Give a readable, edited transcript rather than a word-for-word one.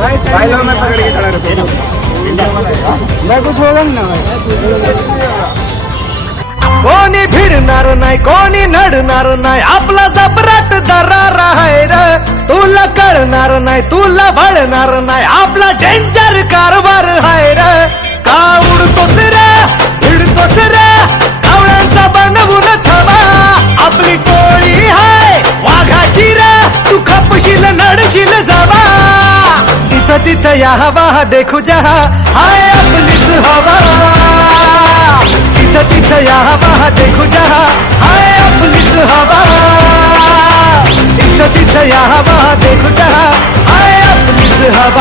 भाई लो मैं पकड़ के खड़ा रहता हूँ मैं कुछ होगा ना कोणी भिडणार नाही कोणी नडणार नाही आपला जबराट दरार आहे रे तुला कळणार नाही तुला भळणार नाही आपला डेंजर कारभार आहे रे का उडतोस रे भिडतोस रे कावळ्यांचा बनवून थवा आपली टोळी हाय वाघाची रे तू खपशील नडशील जावा तिथं तिथं या हवा देखू जहा हाय आपलीच हवा तिथं तिथं या हवा देखू जहा हाय आपलीच हवा तिथं तिथं या हवा देखू जहा हाय आपलीच हवा